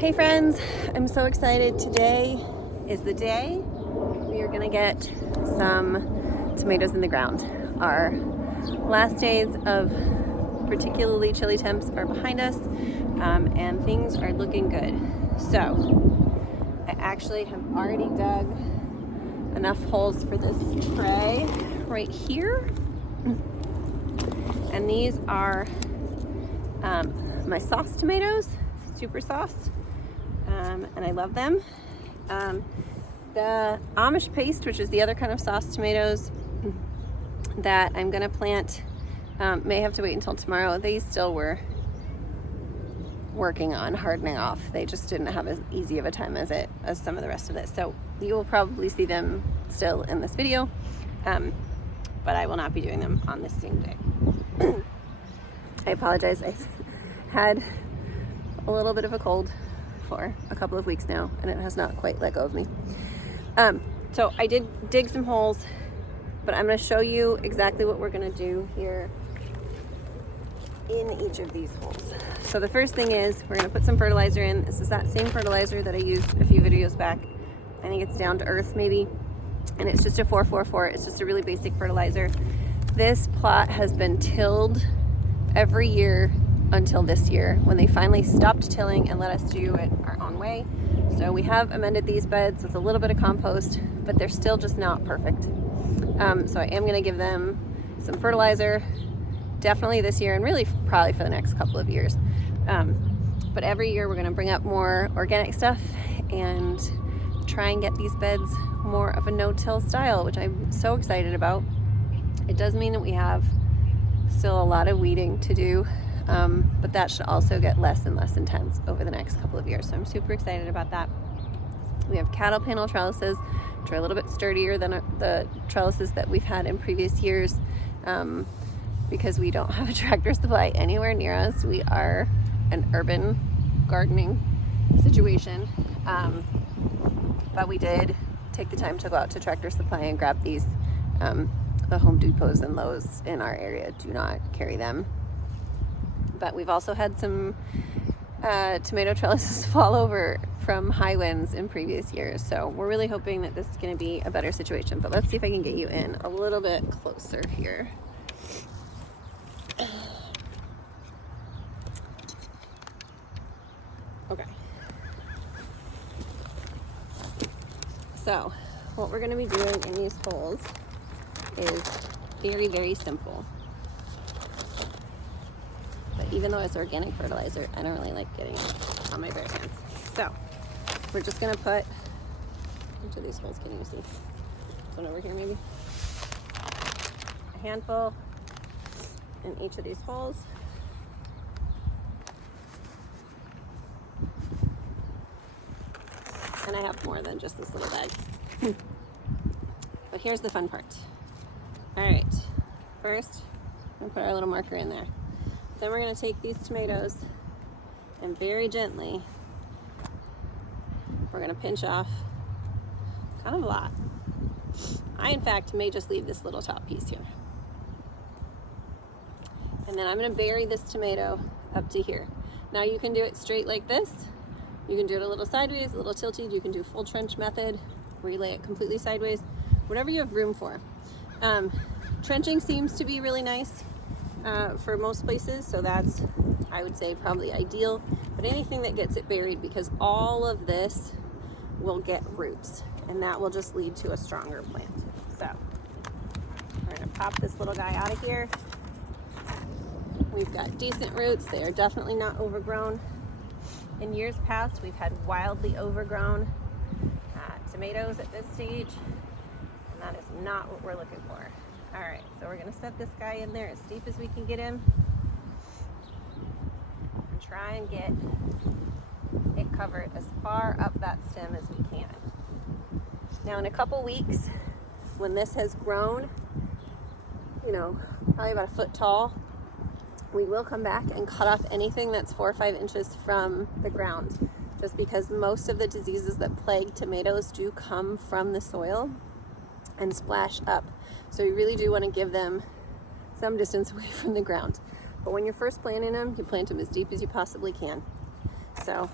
Hey friends, I'm so excited. Today is the day we are going to get some tomatoes in the ground. Our last days of particularly chilly temps are behind us, and things are looking good. So I actually have already dug enough holes for this tray right here, and these are my sauce tomatoes, super sauced. And I love them. The Amish paste, which is the other kind of sauce tomatoes that I'm gonna plant, may have to wait until tomorrow. They still were working on hardening off. They just didn't have as easy of a time as some of the rest of it. So you will probably see them still in this video, but I will not be doing them on this same day. I apologize. I've had a little bit of a cold for a couple of weeks now, and it has not quite let go of me. So I did dig some holes, but I'm going to show you exactly what we're going to do here in each of these holes. So the first thing is we're going to put some fertilizer in. This is that same fertilizer that I used a few videos back. I think it's Down to Earth maybe, and it's just a 444. It's just a really basic fertilizer. This plot has been tilled every year until this year, when they finally stopped tilling and let us do it our own way. So we have amended these beds with a little bit of compost, but they're still just not perfect. So I am going to give them some fertilizer, definitely this year, and really probably for the next couple of years. But every year we're going to bring up more organic stuff and try and get these beds more of a no-till style, which I'm so excited about. It does mean that we have still a lot of weeding to do, but that should also get less and less intense over the next couple of years. So I'm super excited about that. We have cattle panel trellises, which are a little bit sturdier than the trellises that we've had in previous years, because we don't have a Tractor Supply anywhere near us. We are an urban gardening situation, but we did take the time to go out to Tractor Supply and grab these. The Home Depots and Lowe's in our area do not carry them. But we've also had some tomato trellises fall over from high winds in previous years. So we're really hoping that this is going to be a better situation. But let's see if I can get you in a little bit closer here. Okay. So what we're going to be doing in these holes is very, very simple. But even though it's organic fertilizer, I don't really like getting it on my bare hands. So we're just gonna put, which of these holes can you see? This one over here maybe? A handful in each of these holes. And I have more than just this little bag. But here's the fun part. All right, first, I'm gonna put our little marker in there. Then we're gonna take these tomatoes and very gently, we're gonna pinch off kind of a lot. I, in fact, may just leave this little top piece here. And then I'm gonna bury this tomato up to here. Now you can do it straight like this. You can do it a little sideways, a little tilted. You can do full trench method, where you lay it completely sideways, whatever you have room for. Trenching seems to be really nice for most places, so that's, I would say, probably ideal. But anything that gets it buried, because all of this will get roots, and that will just lead to a stronger plant. So we're gonna pop this little guy out of here. We've got decent roots. They are definitely not overgrown. In years past, we've had wildly overgrown tomatoes at this stage, and that is not what we're looking for. All right, so we're gonna set this guy in there as deep as we can get him and try and get it covered as far up that stem as we can. Now in a couple weeks, when this has grown, you know, probably about a foot tall, we will come back and cut off anything that's 4 or 5 inches from the ground, just because most of the diseases that plague tomatoes do come from the soil and splash up. So you really do want to give them some distance away from the ground. But when you're first planting them, you plant them as deep as you possibly can. So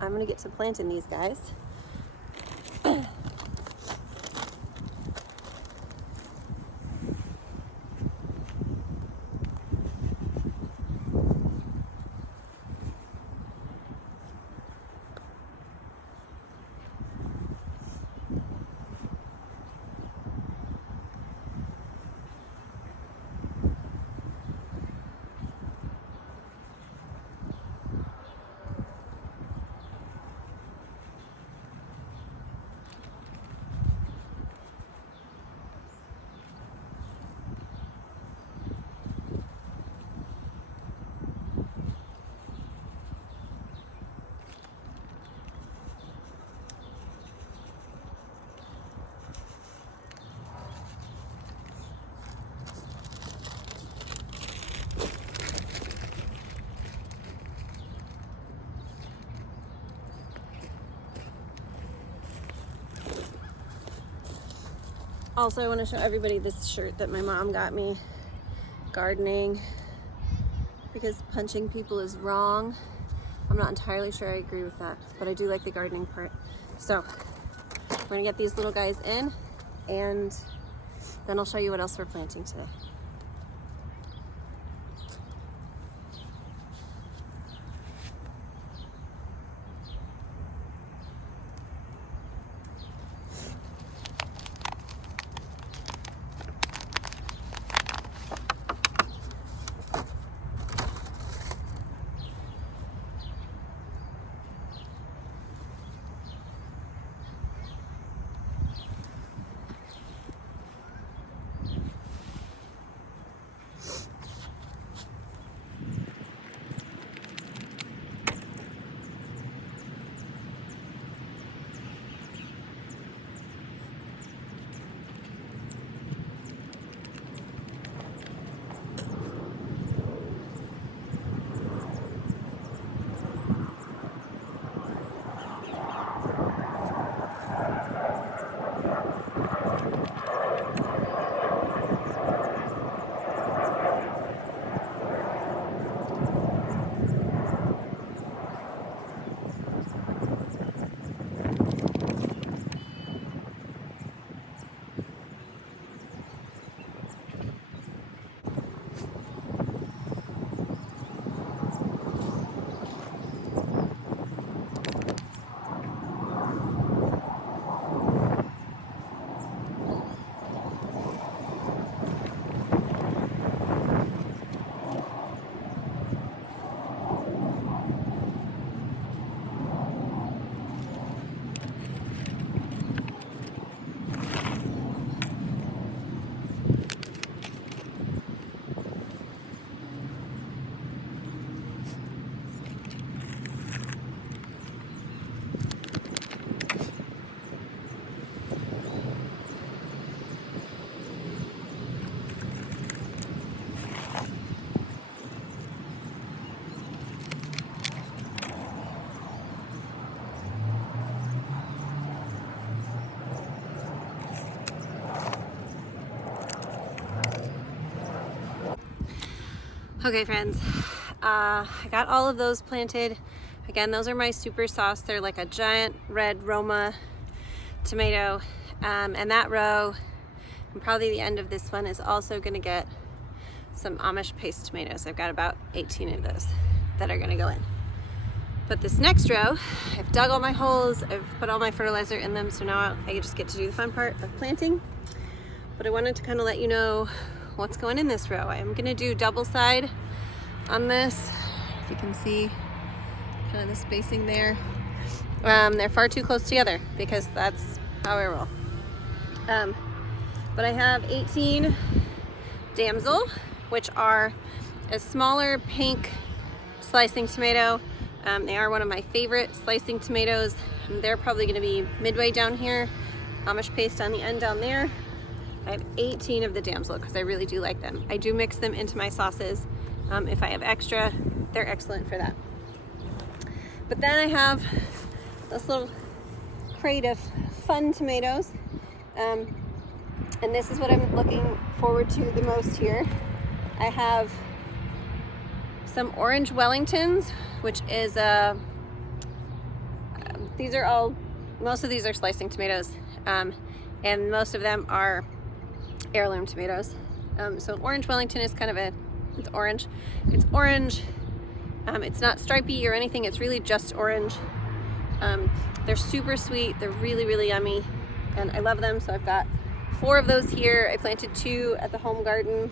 I'm gonna get to planting these guys. Also, I want to show everybody this shirt that my mom got me, gardening, because punching people is wrong. I'm not entirely sure I agree with that, but I do like the gardening part. So we're gonna get these little guys in, and then I'll show you what else we're planting today. Okay friends, I got all of those planted. Again, those are my super sauce. They're like a giant red Roma tomato. And that row, and probably the end of this one, is also gonna get some Amish paste tomatoes. I've got about 18 of those that are gonna go in. But this next row, I've dug all my holes, I've put all my fertilizer in them, so now I just get to do the fun part of planting. But I wanted to kind of let you know what's going in this row. I'm gonna do double side on this. If you can see kind of the spacing there. They're far too close together because that's how I roll. But I have 18 damsel, which are a smaller pink slicing tomato. They are one of my favorite slicing tomatoes. They're probably gonna be midway down here. Amish paste on the end down there. I have 18 of the damsel because I really do like them. I do mix them into my sauces. If I have extra, they're excellent for that. But then I have this little crate of fun tomatoes. And this is what I'm looking forward to the most here. I have some orange Wellingtons, which is a these are all, most of these are slicing tomatoes, and most of them are heirloom tomatoes. So orange Wellington is kind of it's orange. It's orange. It's not stripy or anything. It's really just orange. They're super sweet. They're really, really yummy, and I love them. So I've got 4 of those here. I planted 2 at the home garden.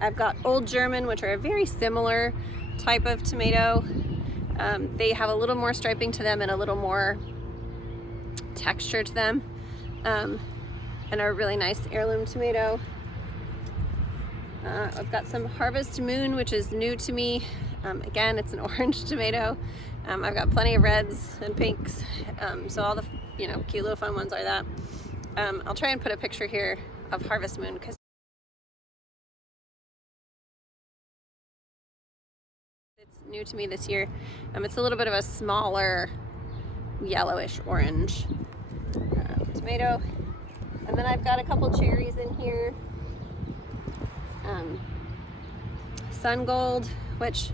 I've got Old German, which are a very similar type of tomato. They have a little more striping to them and a little more texture to them, and are a really nice heirloom tomato. I've got some Harvest Moon, which is new to me. Again, it's an orange tomato. I've got plenty of reds and pinks, so all the cute little fun ones are that. I'll try and put a picture here of Harvest Moon because it's new to me this year. It's a little bit of a smaller yellowish orange tomato. And then I've got a couple cherries in here. Sun Gold, which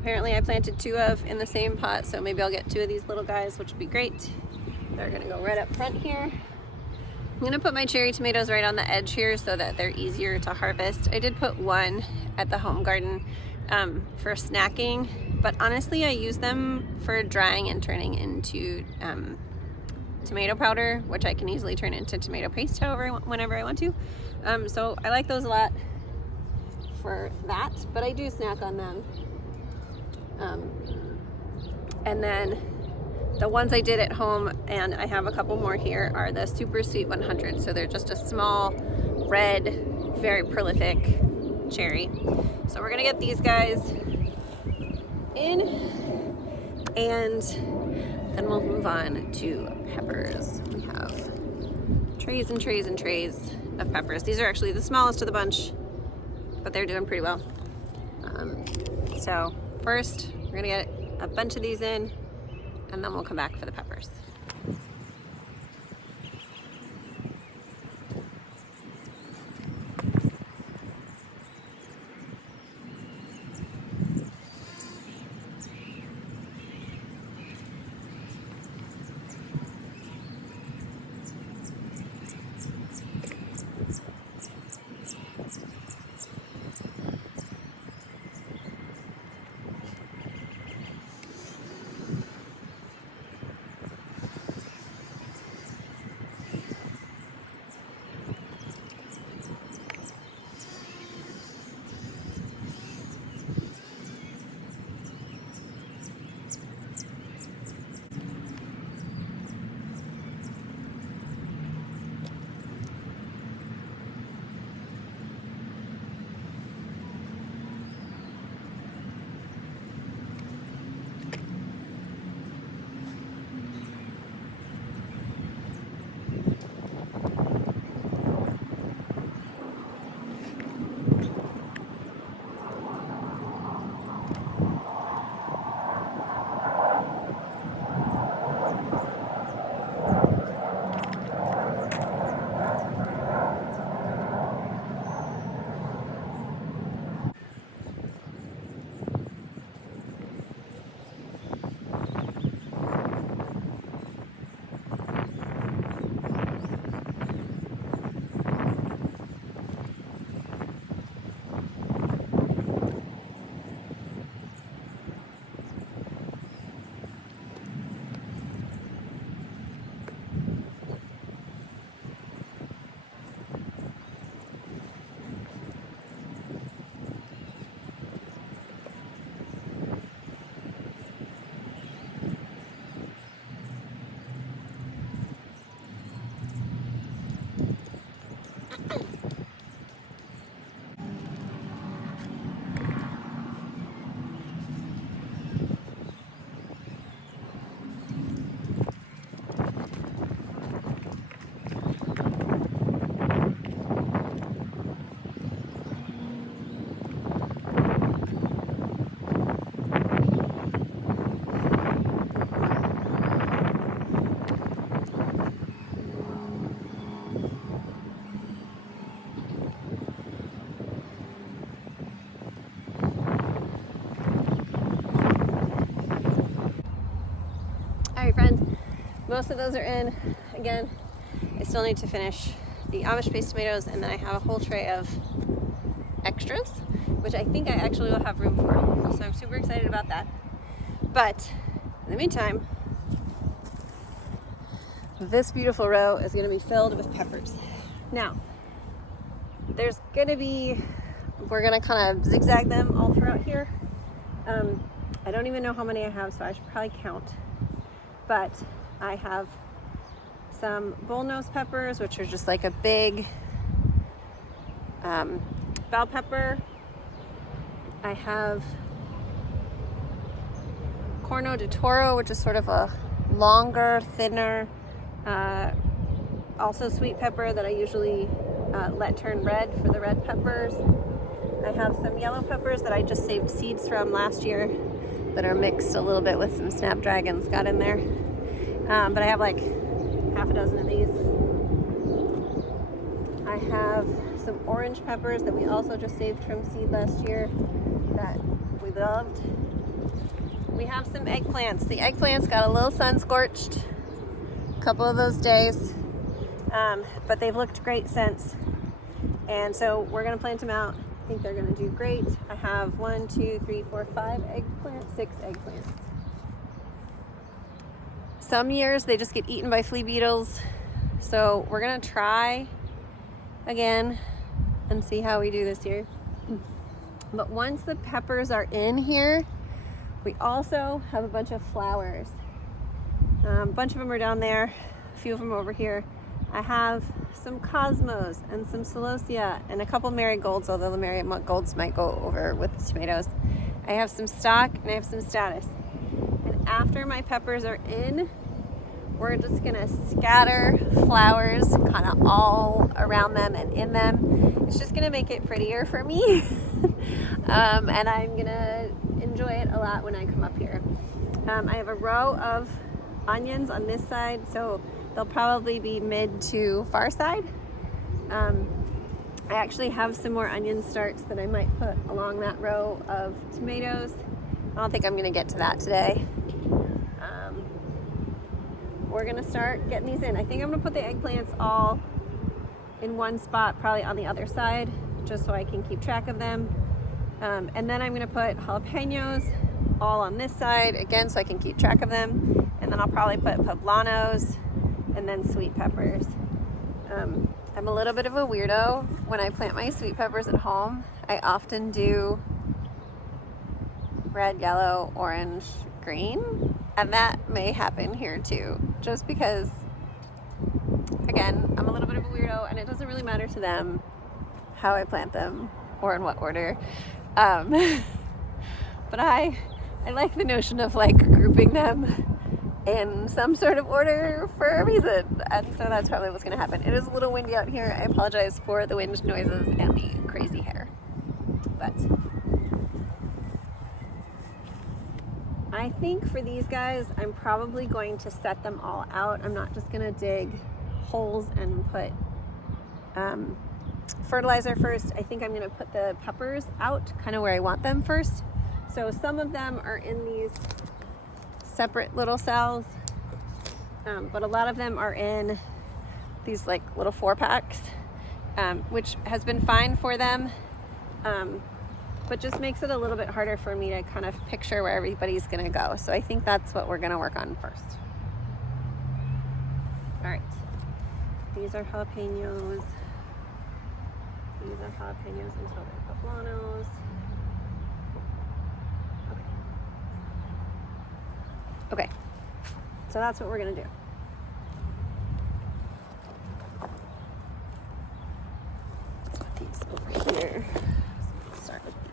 apparently I planted 2 of in the same pot, so maybe I'll get 2 of these little guys, which would be great. They're gonna go right up front here. I'm gonna put my cherry tomatoes right on the edge here so that they're easier to harvest. I did put 1 at the home garden for snacking, but honestly I use them for drying and turning into tomato powder, which I can easily turn into tomato paste whenever I want to. So I like those a lot for that, but I do snack on them. And then the ones I did at home, and I have a couple more here, are the Super Sweet 100. So they're just a small, red, very prolific cherry. So we're gonna get these guys in, and then we'll move on to peppers. We have trays and trays and trays of peppers. These are actually the smallest of the bunch, but they're doing pretty well. So first, we're gonna get a bunch of these in, and then we'll come back for the peppers. most of those are in. Again, I still need to finish the Amish based tomatoes, and then I have a whole tray of extras, which I think I actually will have room for. So I'm super excited about that. But in the meantime, this beautiful row is going to be filled with peppers. Now, there's going to be, we're going to kind of zigzag them all throughout here. I don't even know how many I have, so I should probably count. But I have some bullnose peppers, which are just like a big bell pepper. I have Corno de Toro, which is sort of a longer, thinner, also sweet pepper that I usually let turn red for the red peppers. I have some yellow peppers that I just saved seeds from last year that are mixed a little bit with some snapdragons got in there. But I have like half a dozen of these. I have some orange peppers that we also just saved from seed last year that we loved. We have some eggplants. The eggplants got a little sun scorched a couple of those days, but they've looked great since. And so we're gonna plant them out. I think they're gonna do great. I have 1, 2, 3, 4, 5 eggplants, 6 eggplants. Some years they just get eaten by flea beetles. So we're gonna try again and see how we do this year. But once the peppers are in here, we also have a bunch of flowers. A bunch of them are down there, a few of them over here. I have some cosmos and some celosia and a couple marigolds, although the marigolds might go over with the tomatoes. I have some stock and I have some status. And after my peppers are in, we're just gonna scatter flowers kind of all around them and in them. It's just gonna make it prettier for me. And I'm gonna enjoy it a lot when I come up here. I have a row of onions on this side, so they'll probably be mid to far side. I actually have some more onion starts that I might put along that row of tomatoes. I don't think I'm gonna get to that today. We're gonna start getting these in. I think I'm gonna put the eggplants all in one spot, probably on the other side, just so I can keep track of them. And then I'm gonna put jalapenos all on this side, again, so I can keep track of them. And then I'll probably put poblanos and then sweet peppers. I'm a little bit of a weirdo. When I plant my sweet peppers at home, I often do red, yellow, orange, green. And that may happen here too, just because, again, I'm a little bit of a weirdo and it doesn't really matter to them how I plant them or in what order. But I like the notion of like grouping them in some sort of order for a reason. And so that's probably what's gonna happen. It is a little windy out here. I apologize for the wind noises and the crazy hair. But I think for these guys, I'm probably going to set them all out. I'm not just gonna dig holes and put fertilizer first. I think I'm gonna put the peppers out kind of where I want them first. So some of them are in these separate little cells, but a lot of them are in these like little 4-packs, which has been fine for them, but just makes it a little bit harder for me to kind of picture where everybody's gonna go. So I think that's what we're gonna work on first. All right, these are jalapenos. These are jalapenos until they're poblanos. Okay, so that's what we're gonna do. Put these over here. Let's start with these.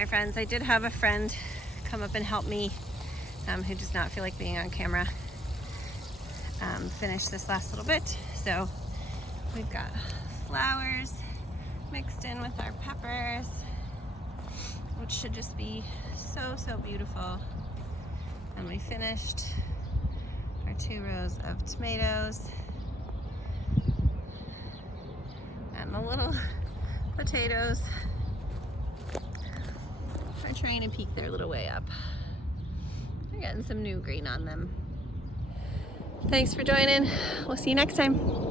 Hi friends, I did have a friend come up and help me who does not feel like being on camera finish this last little bit. So we've got flowers mixed in with our peppers, which should just be so beautiful. And we finished our 2 rows of tomatoes and the little potatoes are trying to peek their little way up. They're getting some new green on them. Thanks for joining. We'll see you next time.